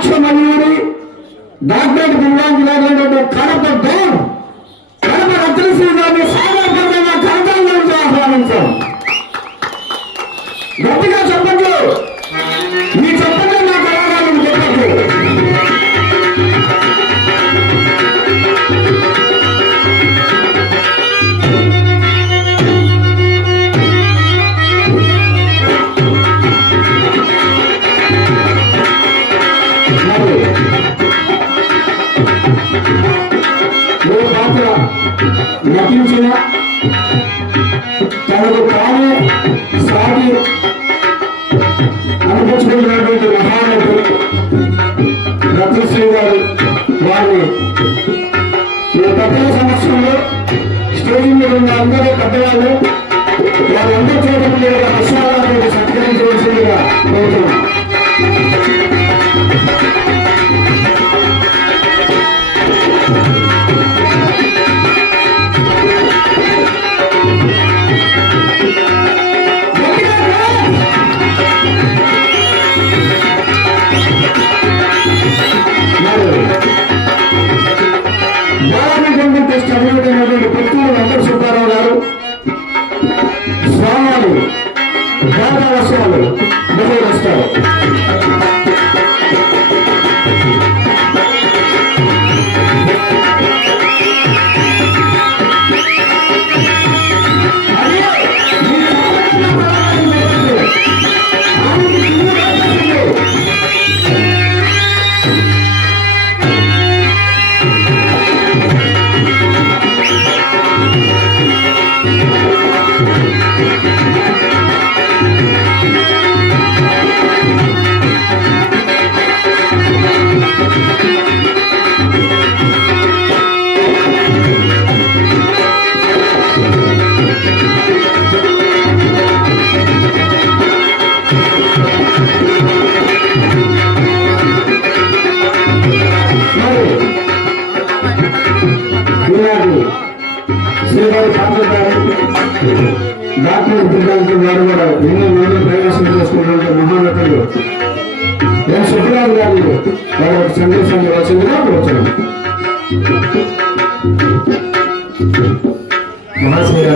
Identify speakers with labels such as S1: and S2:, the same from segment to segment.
S1: సాక్ష్యమయ్యూరి doctor divyang లేనటువంటి నటించిన తనకు తానే సాగి అనిపించుకున్నటువంటి మహానటుడు రత్నశ్రీ గారు వారిని. ఈ పెద్దల సమక్షంలో స్టేజ్ మీద ఉన్న అందరూ పెద్దవాళ్ళు వారందరి చేతుల మీద విషయాలను సత్కరించవలసిందిగా కోరుతున్నాం శ్రీవారి పాత్రధారి డాక్టర్ దిగ్గాంతి వారు కూడా ఎన్నో ప్రవేశం చేసుకున్నటువంటి మహానటులు సుబ్బరాజు గారు ఒక సందేశం వచ్చిందిగా వచ్చాను
S2: మహాశయ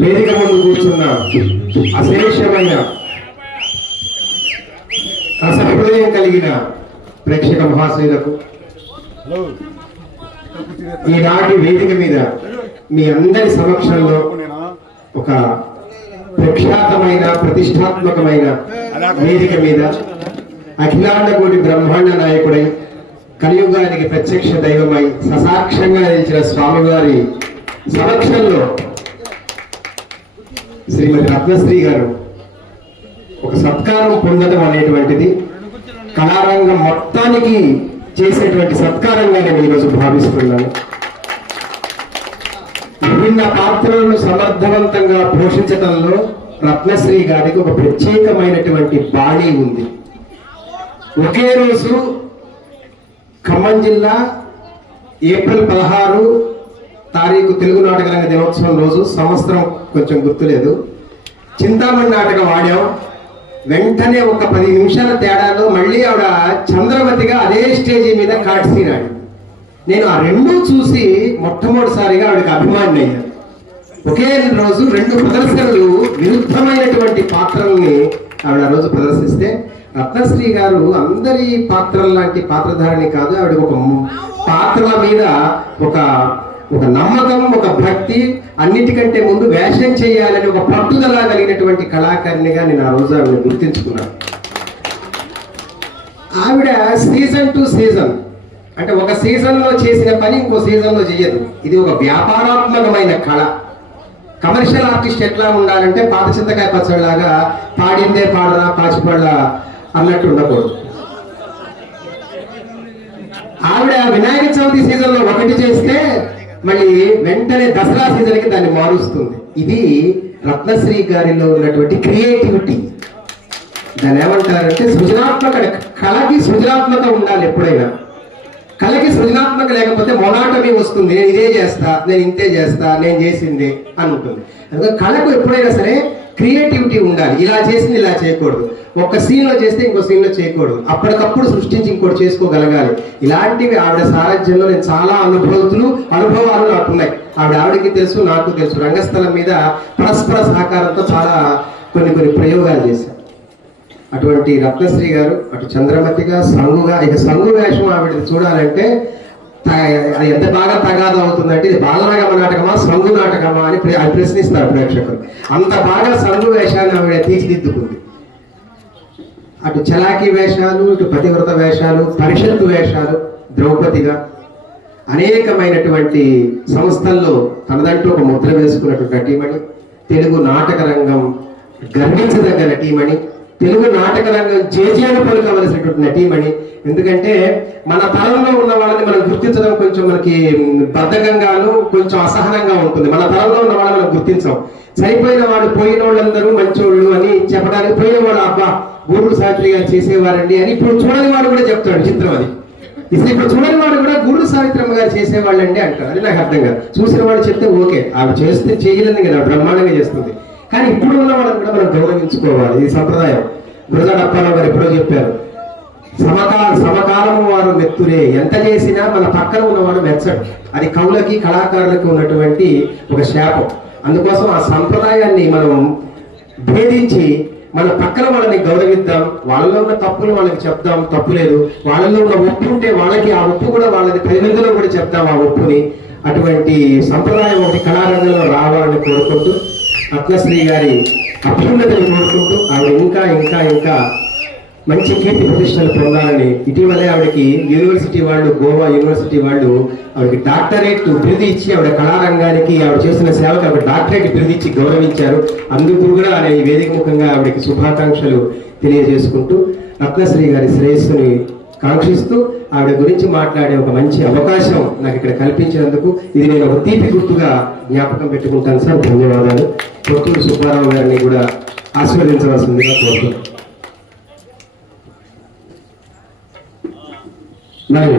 S2: వేదిక ముందు కూర్చున్న అశేషమైన రసహృదయం కలిగిన ప్రేక్షక మహాశయులకు ఈనాటి వేదిక మీద మీ అందరి సమక్షంలో ఒక ప్రఖ్యాతమైన ప్రతిష్టాత్మకమైన వేదిక మీద అఖిలాండ కోటి బ్రహ్మాండ నాయకుడై కలియుగానికి ప్రత్యక్ష దైవమై ససాక్షంగా నిలిచిన స్వామివారి సమక్షంలో శ్రీమతి రత్నశ్రీ గారు ఒక సత్కారం పొందడం అనేటువంటిది కళారంగం మొత్తానికి చేసేటువంటి సత్కారంగా నేను ఈరోజు భావిస్తున్నాను. విభిన్న పాత్రలను సమర్థవంతంగా పోషించడంలో రత్నశ్రీ గారికి ఒక ప్రత్యేకమైనటువంటి బాణీ ఉంది. ఒకే రోజు ఖమ్మం జిల్లా ఏప్రిల్ పదహారు తారీఖు తెలుగు నాటక రంగ దినోత్సవం రోజు సంవత్సరం కొంచెం గుర్తులేదు. చింతామణి నాటకం ఆడాం. వెంటనే ఒక పది నిమిషాల తేడాలో మళ్ళీ ఆవిడ చంద్రవతిగా అదే స్టేజ్ మీద కాట్సీన్ నేను ఆ రెండు చూసి మొట్టమొదటిసారిగా ఆవిడకి అభిమాని అయ్యాను ఒకే రోజు రెండు ప్రదర్శనలు విరుద్ధమైనటువంటి పాత్రల్ని ఆవిడ ఆ రోజు ప్రదర్శిస్తే రత్నశ్రీ గారు అందరి పాత్రల లాంటి పాత్రధారణి కాదు ఆవిడ ఒక పాత్రల మీద ఒక ఒక నమ్మకం ఒక భక్తి అన్నిటికంటే ముందు వేషం చేయాలని ఒక పట్టుదల కలిగినటువంటి కళాకారిణిగా నేను ఆ రోజు ఆవిడ గుర్తించుకున్నాను. ఆవిడ సీజన్ టు సీజన్ అంటే ఒక సీజన్లో చేసిన పని ఇంకో సీజన్లో చేయదు ఇది ఒక వ్యాపారాత్మకమైన కళ. కమర్షియల్ ఆర్టిస్ట్ ఎట్లా ఉండాలంటే పాత చింతకాయ పచ్చడిలాగా పాడిందే పాడరా పాచిపళ్ళ అన్నట్టు ఉండకూడదు. ఆవిడ వినాయక చవితి సీజన్లో ఒకటి చేస్తే మళ్ళీ వెంటనే దసరా సీజన్కి దాన్ని మారుస్తుంది. ఇది రత్నశ్రీ గారిలో ఉన్నటువంటి క్రియేటివిటీ దాన్ని ఏమంటారంటే సృజనాత్మక కళకి సృజనాత్మక ఉండాలి ఎప్పుడైనా. కళకి సృజనాత్మక లేకపోతే మొనాటమీ వస్తుంది. నేను ఇదే చేస్తా నేను ఇంతే చేస్తా నేను చేసింది అని ఉంటుంది అందుకని కళకు ఎప్పుడైనా సరే క్రియేటివిటీ ఉండాలి. ఇలా చేసింది ఇలా చేయకూడదు. ఒక సీన్లో చేస్తే ఇంకో సీన్లో చేయకూడదు. అప్పటికప్పుడు సృష్టించి ఇంకోటి చేసుకోగలగాలి. ఇలాంటివి ఆవిడ సారథ్యంలో నేను చాలా అనుభూతులు అనుభవాలు నాకు ఉన్నాయి ఆవిడ ఆవిడకి తెలుసు నాకు తెలుసు. రంగస్థలం మీద పరస్పర సహకారంతో చాలా కొన్ని కొన్ని ప్రయోగాలు చేశాను అటువంటి రత్నశ్రీ గారు అటు చంద్రమతిగా సంగుగా ఇక సంగు వేషం ఆవిడ చూడాలంటే అది ఎంత బాగా తగాద అవుతుందంటే ఇది బాలరాగమ నాటకమా సంఘు నాటకమా అని అది ప్రశ్నిస్తారు ప్రేక్షకులు. అంత బాగా సంఘు వేషాన్ని ఆవిడ తీర్చిదిద్దుకుంది అటు చలాకీ వేషాలు ఇటు పతివ్రత వేషాలు పరిషత్తు వేషాలు ద్రౌపదిగా అనేకమైనటువంటి సంస్థల్లో తనదంటూ ఒక ముద్ర వేసుకున్నటువంటి నటీమణి తెలుగు నాటక రంగం గర్వించదగ్గ నటీమణి తెలుగు నాటక రంగం జేజేలు పలుకవలసినటువంటి నటీమణి. ఎందుకంటే మన తరంలో ఉన్న వాళ్ళని మనం గుర్తించడం కొంచెం మనకి బద్ధకంగాను కొంచెం అసహనంగా ఉంటుంది. మన తరంలో ఉన్న వాళ్ళని మనం గుర్తించాం. చనిపోయిన వాళ్ళు పోయిన వాళ్ళందరూ మంచోళ్ళు అని చెప్పడానికి పోయేవాడు అబ్బా గూడూరు సావిత్రి గారు చేసేవారండి అని ఇప్పుడు చూడని వాడు కూడా చెప్తాడు. చిత్రం అది. ఇప్పుడు ఇప్పుడు చూడని వాడు కూడా గూడు సావిత్రమ్మ గారు చేసేవాళ్ళండి అంటారు. అది నాకు అర్థం కాదు. చూసిన వాడు చెప్తే ఓకే. ఆమె చేస్తే చేయలేదు కదా బ్రహ్మాండంగా చేస్తుంది. కానీ ఇప్పుడు ఉన్న వాళ్ళని కూడా మనం గౌరవించుకోవాలి. ఇది సంప్రదాయం. గురజాడప్పారావు గారు ఎప్పుడో చెప్పారు. సమకాల సమకాలము వారు మెత్తురే ఎంత చేసినా మన పక్కన ఉన్నవాడు మెచ్చడు. అది కవులకి కళాకారులకు ఉన్నటువంటి ఒక శాపం. అందుకోసం ఆ సంప్రదాయాన్ని మనం భేదించి మన పక్కన వాళ్ళని గౌరవిద్దాం. వాళ్ళలో ఉన్న తప్పులు వాళ్ళకి చెప్దాం. తప్పు లేదు. వాళ్ళలో ఉన్న ఒప్పు ఉంటే వాళ్ళకి ఆ ఒప్పు కూడా వాళ్ళని పది కూడా చెప్దాం ఆ ఒప్పుని. అటువంటి సంప్రదాయం ఒకటి కళారంగంలో రావాలని కోరుకుంటూ రత్నశ్రీ గారి అభ్యున్నతిని కోరుకుంటూ ఆవిడ ఇంకా ఇంకా ఇంకా మంచి కీర్తి ప్రతిష్టలు పొందాలని ఇటీవలే ఆవిడకి యూనివర్సిటీ వాళ్ళు గోవా యూనివర్సిటీ వాళ్ళు ఆవిడకి డాక్టరేట్ బిరుది ఇచ్చి ఆవిడ కళారంగానికి ఆవిడ చేసిన సేవకు ఆవిడ డాక్టరేట్ బిరుది ఇచ్చి గౌరవించారు. అందుకు కూడా నేను ఈ వేదిక ముఖంగా ఆవిడకి శుభాకాంక్షలు తెలియజేసుకుంటూ రత్నశ్రీ గారి శ్రేయస్సుని కాంక్షిస్తూ ఆవిడ గురించి మాట్లాడే ఒక మంచి అవకాశం నాకు ఇక్కడ కల్పించినందుకు ఇది నేను ఒక తీపి గుర్తుగా జ్ఞాపకం పెట్టుకుంటాను సార్. ధన్యవాదాలు. కొత్తూరు సుబ్బారావు గారిని కూడా ఆశీర్వదించవలసిందిగా కోరుతున్నాను
S1: మరి